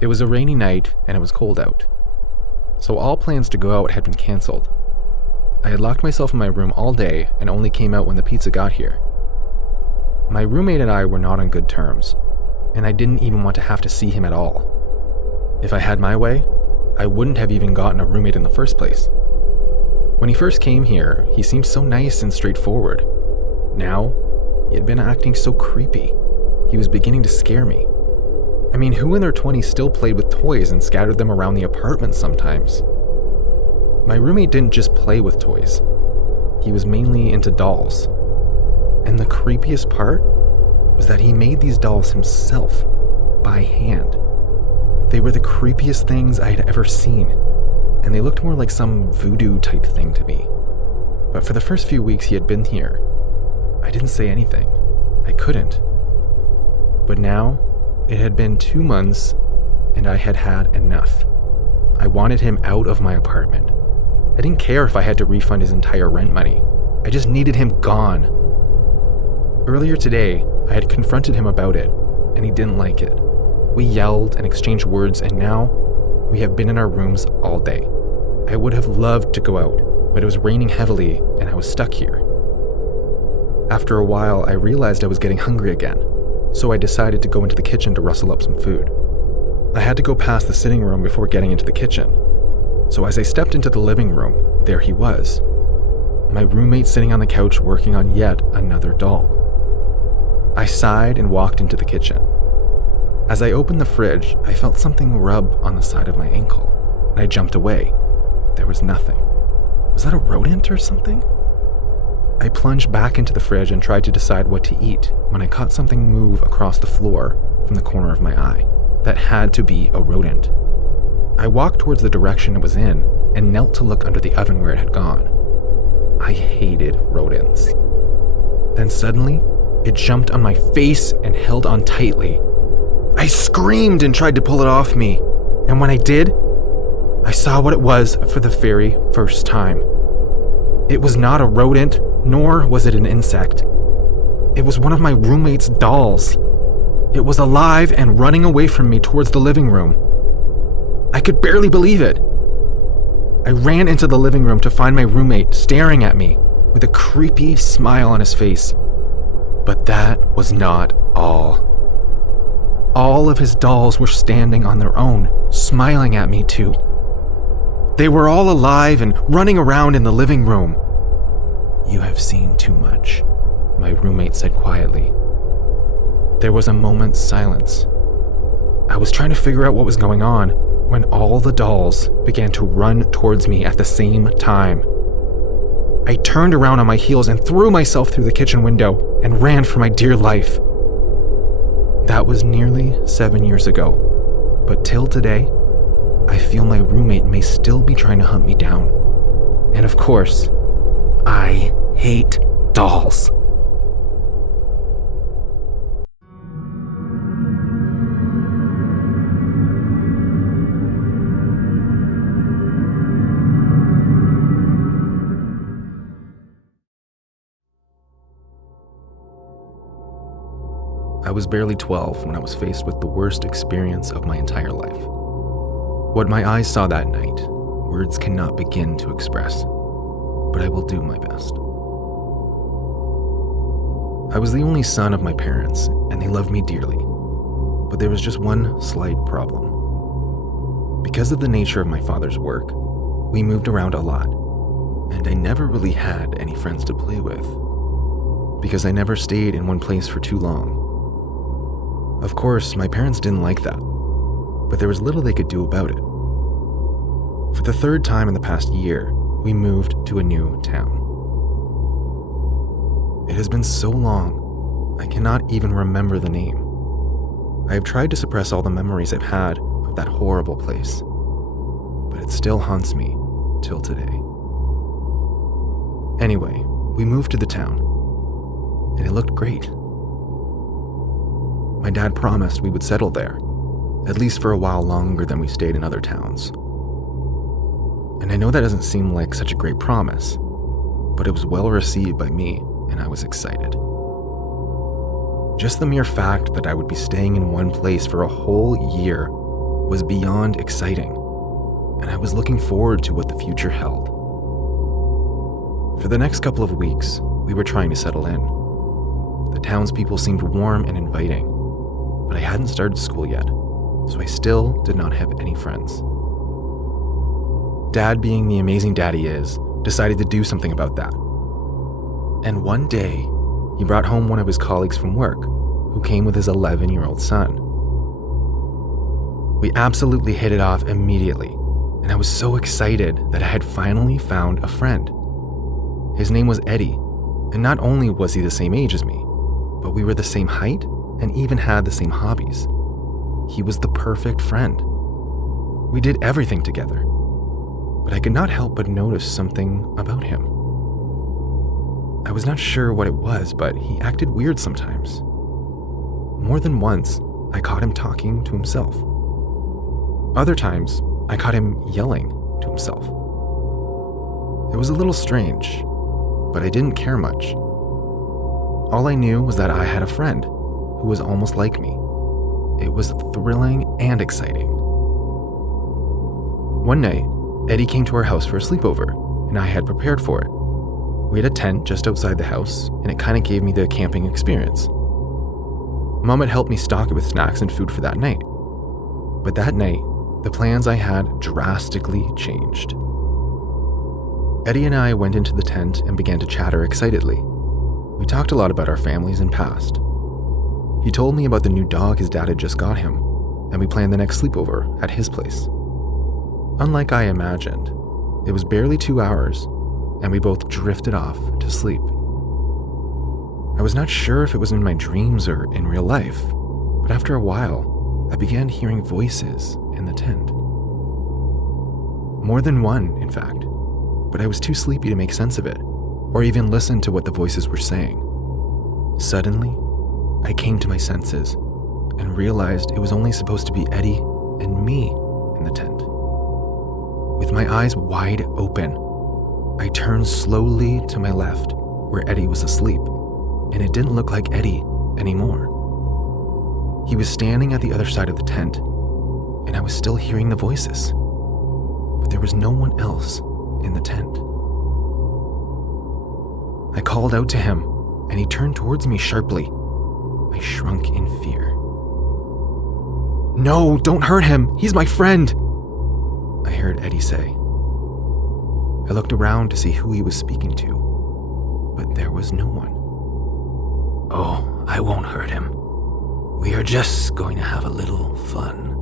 It was a rainy night and it was cold out, so all plans to go out had been cancelled. I had locked myself in my room all day and only came out when the pizza got here. My roommate and I were not on good terms, and I didn't even want to have to see him at all. If I had my way, I wouldn't have even gotten a roommate in the first place. When he first came here, he seemed so nice and straightforward. Now, he had been acting so creepy. He was beginning to scare me. I mean, who in their 20s still played with toys and scattered them around the apartment sometimes? My roommate didn't just play with toys. He was mainly into dolls. And the creepiest part was that he made these dolls himself, by hand. They were the creepiest things I had ever seen, and they looked more like some voodoo type thing to me. But for the first few weeks he had been here, I didn't say anything. I couldn't. But now, it had been 2 months, and I had had enough. I wanted him out of my apartment. I didn't care if I had to refund his entire rent money. I just needed him gone. Earlier today, I had confronted him about it, and he didn't like it. We yelled and exchanged words, and now we have been in our rooms all day. I would have loved to go out, but it was raining heavily, and I was stuck here. After a while, I realized I was getting hungry again, so I decided to go into the kitchen to rustle up some food. I had to go past the sitting room before getting into the kitchen. So as I stepped into the living room, there he was. My roommate sitting on the couch working on yet another doll. I sighed and walked into the kitchen. As I opened the fridge, I felt something rub on the side of my ankle, and I jumped away. There was nothing. Was that a rodent or something? I plunged back into the fridge and tried to decide what to eat when I caught something move across the floor from the corner of my eye. That had to be a rodent. I walked towards the direction it was in and knelt to look under the oven where it had gone. I hated rodents. Then suddenly, it jumped on my face and held on tightly. I screamed and tried to pull it off me, and when I did, I saw what it was for the very first time. It was not a rodent, nor was it an insect. It was one of my roommate's dolls. It was alive and running away from me towards the living room. I could barely believe it. I ran into the living room to find my roommate staring at me with a creepy smile on his face. But that was not all. All of his dolls were standing on their own, smiling at me too. They were all alive and running around in the living room. "You have seen too much," my roommate said quietly. There was a moment's silence. I was trying to figure out what was going on when all the dolls began to run towards me at the same time. I turned around on my heels and threw myself through the kitchen window and ran for my dear life. That was nearly 7 years ago, but till today, I feel my roommate may still be trying to hunt me down. And of course, I hate dolls. I was barely 12 when I was faced with the worst experience of my entire life. What my eyes saw that night, words cannot begin to express, but I will do my best. I was the only son of my parents, and they loved me dearly, but there was just one slight problem. Because of the nature of my father's work, we moved around a lot, and I never really had any friends to play with, because I never stayed in one place for too long. Of course, my parents didn't like that, but there was little they could do about it. For the third time in the past year, we moved to a new town. It has been so long, I cannot even remember the name. I have tried to suppress all the memories I've had of that horrible place, but it still haunts me till today. Anyway, we moved to the town, and it looked great. My dad promised we would settle there, at least for a while longer than we stayed in other towns. And I know that doesn't seem like such a great promise, but it was well received by me, and I was excited. Just the mere fact that I would be staying in one place for a whole year was beyond exciting, and I was looking forward to what the future held. For the next couple of weeks, we were trying to settle in. The townspeople seemed warm and inviting, but I hadn't started school yet, so I still did not have any friends. Dad, being the amazing dad he is, decided to do something about that. And one day, he brought home one of his colleagues from work, who came with his 11-year-old son. We absolutely hit it off immediately, and I was so excited that I had finally found a friend. His name was Eddie, and not only was he the same age as me, but we were the same height and even had the same hobbies. He was the perfect friend. We did everything together, but I could not help but notice something about him. I was not sure what it was, but he acted weird sometimes. More than once, I caught him talking to himself. Other times, I caught him yelling to himself. It was a little strange, but I didn't care much. All I knew was that I had a friend who was almost like me. It was thrilling and exciting. One night, Eddie came to our house for a sleepover, and I had prepared for it. We had a tent just outside the house, and it kind of gave me the camping experience. Mom had helped me stock it with snacks and food for that night. But that night, the plans I had drastically changed. Eddie and I went into the tent and began to chatter excitedly. We talked a lot about our families and past. He told me about the new dog his dad had just got him, and we planned the next sleepover at his place. Unlike I imagined, it was barely 2 hours, and we both drifted off to sleep. I was not sure if it was in my dreams or in real life, but after a while, I began hearing voices in the tent. More than one, in fact, but I was too sleepy to make sense of it, or even listen to what the voices were saying. Suddenly, I came to my senses and realized it was only supposed to be Eddie and me in the tent. With my eyes wide open, I turned slowly to my left where Eddie was asleep, and it didn't look like Eddie anymore. He was standing at the other side of the tent, and I was still hearing the voices, but there was no one else in the tent. I called out to him, and he turned towards me sharply. I shrunk in fear. "No, don't hurt him! He's my friend!" I heard Eddie say. I looked around to see who he was speaking to, but there was no one. "Oh, I won't hurt him. We are just going to have a little fun,"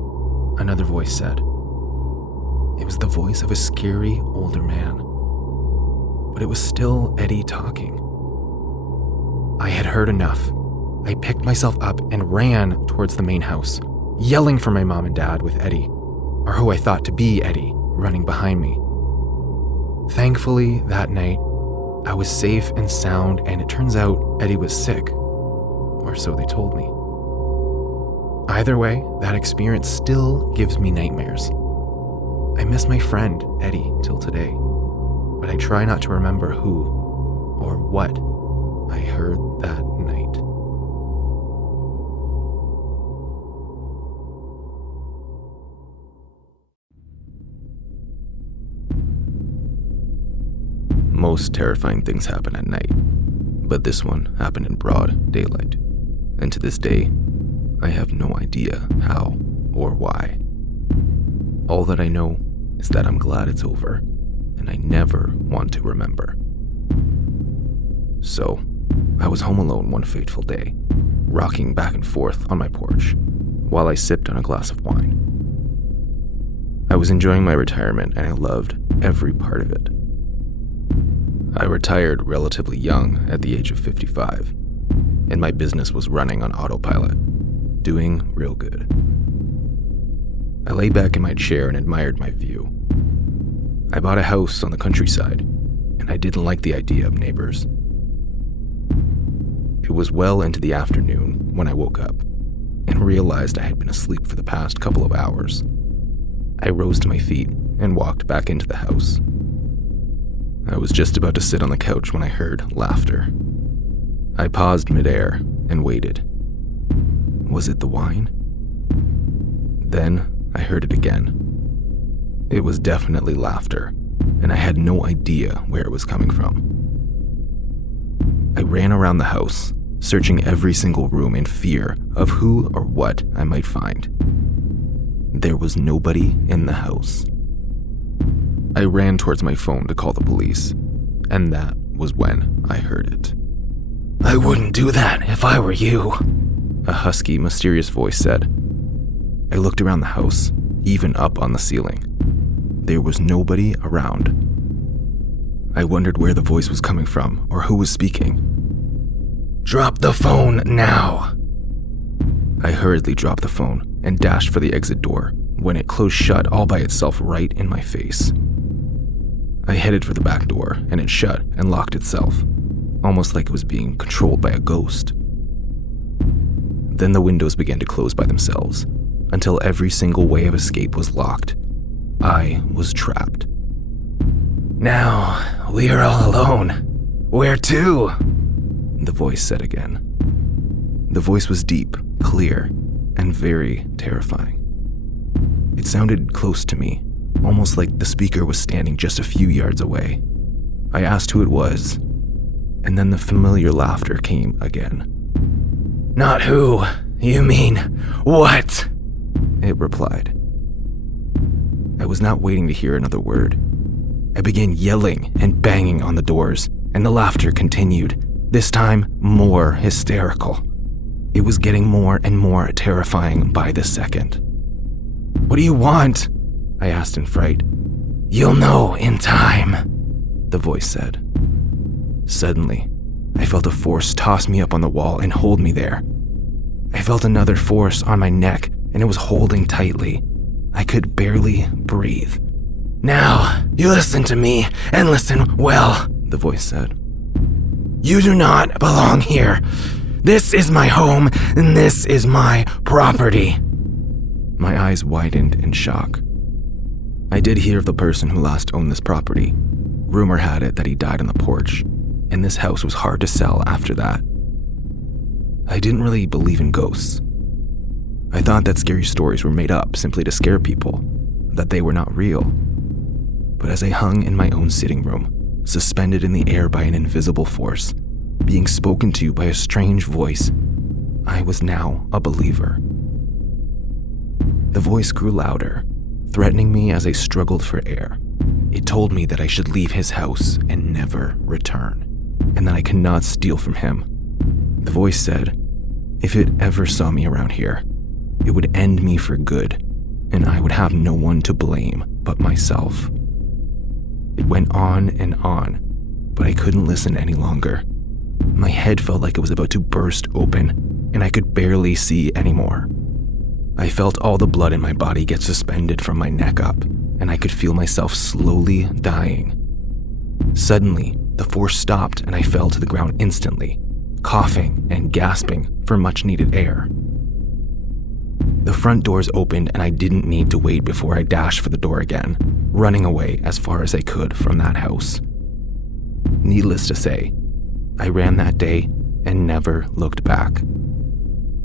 another voice said. It was the voice of a scary older man, but it was still Eddie talking. I had heard enough. I picked myself up and ran towards the main house, yelling for my mom and dad with Eddie, or who I thought to be Eddie, running behind me. Thankfully, that night, I was safe and sound, and it turns out Eddie was sick, or so they told me. Either way, that experience still gives me nightmares. I miss my friend, Eddie, till today, but I try not to remember who or what I heard that night. Most terrifying things happen at night, but this one happened in broad daylight, and to this day, I have no idea how or why. All that I know is that I'm glad it's over, and I never want to remember. So, I was home alone one fateful day, rocking back and forth on my porch, while I sipped on a glass of wine. I was enjoying my retirement, and I loved every part of it. I retired relatively young at the age of 55, and my business was running on autopilot, doing real good. I lay back in my chair and admired my view. I bought a house on the countryside, and I didn't like the idea of neighbors. It was well into the afternoon when I woke up and realized I had been asleep for the past couple of hours. I rose to my feet and walked back into the house. I was just about to sit on the couch when I heard laughter. I paused midair and waited. Was it the wine? Then I heard it again. It was definitely laughter, and I had no idea where it was coming from. I ran around the house, searching every single room in fear of who or what I might find. There was nobody in the house. I ran towards my phone to call the police, and that was when I heard it. "I wouldn't do that if I were you," a husky, mysterious voice said. I looked around the house, even up on the ceiling. There was nobody around. I wondered where the voice was coming from or who was speaking. "Drop the phone now." I hurriedly dropped the phone and dashed for the exit door when it closed shut all by itself right in my face. I headed for the back door and it shut and locked itself, almost like it was being controlled by a ghost. Then the windows began to close by themselves until every single way of escape was locked. I was trapped. "Now, we are all alone. Where to?" the voice said again. The voice was deep, clear, and very terrifying. It sounded close to me, almost like the speaker was standing just a few yards away. I asked who it was, and then the familiar laughter came again. "Not who, you mean what?" it replied. I was not waiting to hear another word. I began yelling and banging on the doors, and the laughter continued, this time more hysterical. It was getting more and more terrifying by the second. "What do you want?" I asked in fright. "You'll know in time," the voice said. Suddenly, I felt a force toss me up on the wall and hold me there. I felt another force on my neck, and it was holding tightly. I could barely breathe. "Now, you listen to me, and listen well," the voice said. "You do not belong here. This is my home, and this is my property." My eyes widened in shock. I did hear of the person who last owned this property. Rumor had it that he died on the porch, and this house was hard to sell after that. I didn't really believe in ghosts. I thought that scary stories were made up simply to scare people, that they were not real. But as I hung in my own sitting room, suspended in the air by an invisible force, being spoken to by a strange voice, I was now a believer. The voice grew louder, threatening me as I struggled for air. It told me that I should leave his house and never return, and that I could not steal from him. The voice said, if it ever saw me around here, it would end me for good, and I would have no one to blame but myself. It went on, but I couldn't listen any longer. My head felt like it was about to burst open, and I could barely see anymore. I felt all the blood in my body get suspended from my neck up, and I could feel myself slowly dying. Suddenly, the force stopped and I fell to the ground instantly, coughing and gasping for much-needed air. The front doors opened and I didn't need to wait before I dashed for the door again, running away as far as I could from that house. Needless to say, I ran that day and never looked back.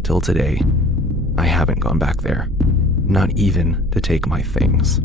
Till today, I haven't gone back there, not even to take my things.